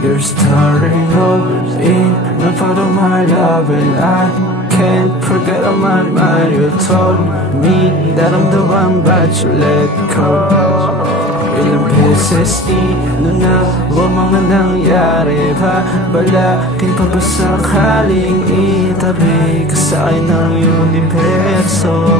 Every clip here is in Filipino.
Your story rolls in the part of my love, and I can't forget on my mind. You told me that I'm the one, but you let go. Ilang beses na huwag mga nangyari pa. Balakin pa ba sakaling itabi ka sa'kin ng universo?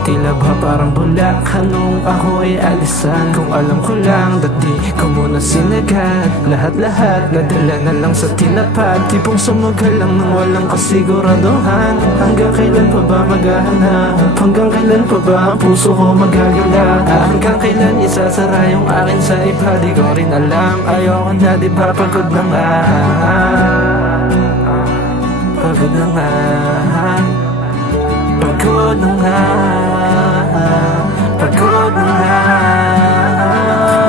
Tila ba parang bulakan nung ako'y alisan? Kung alam ko lang, dati ko muna sinagat. Lahat-lahat nadala na lang sa tinapad. Tipong sumugal lang nang walang kasiguraduhan. Hanggang kailan pa ba maghahanap? Hanggang kailan pa ba ang puso ko magagala? Hanggang kailan isasara yung akin sa iba? Di ko rin alam, ayoko na, di ba pagod na nga. Pagod na nga. Pagod na nga. Pagod na nga.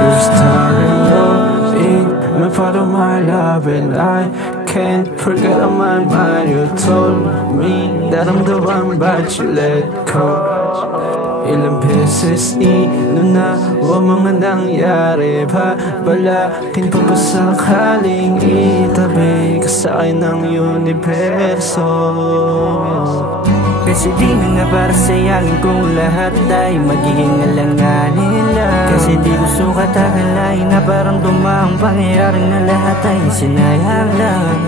Your story rolls in the part of my love, and I can't forget on my mind. You told me that I'm the one, but you let go. Ilang beses na huwag mga nangyari pa. Balakin pa ba sakaling itabi ka sa'kin ng universo? Kasi di na nga para sayangin kung lahat ay magiging alanganin lang. Kasi di gusto katakalain na parang dumang pangyayaring na lahat ay sinayang lang.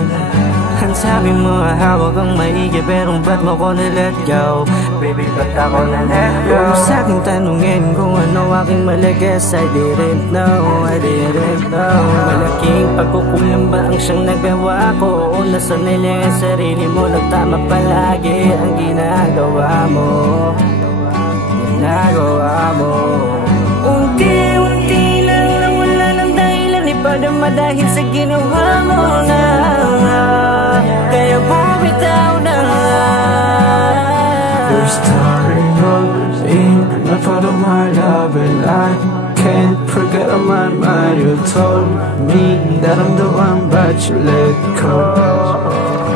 Ang sabi mo hawak kang maigi, pero ba't mo ko na-let go? Baby, ba't ako na-let go? Huwag mo sa'king tanungin kung ano aking malagas. I didn't know, I didn't know. Malaking pagkukulang ba ang siyang nagawa ko? O nasanay lang ang sarili mo, nagtama palagi ang ginagawa mo. Ginagawa mo. Unti-unti lang na wala ng dahilan, ipadama dahil sa ginawa mo na. Kaya bumitaw na. Your story rolls in the part of my love, and I can't forget on my mind. You told me that I'm the one, but you let go.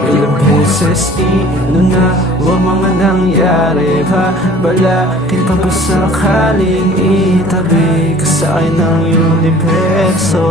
Ilang beses na huwag mga nangyari pa. Balakin pa ba sakaling itabi ka sa'kin ng universo?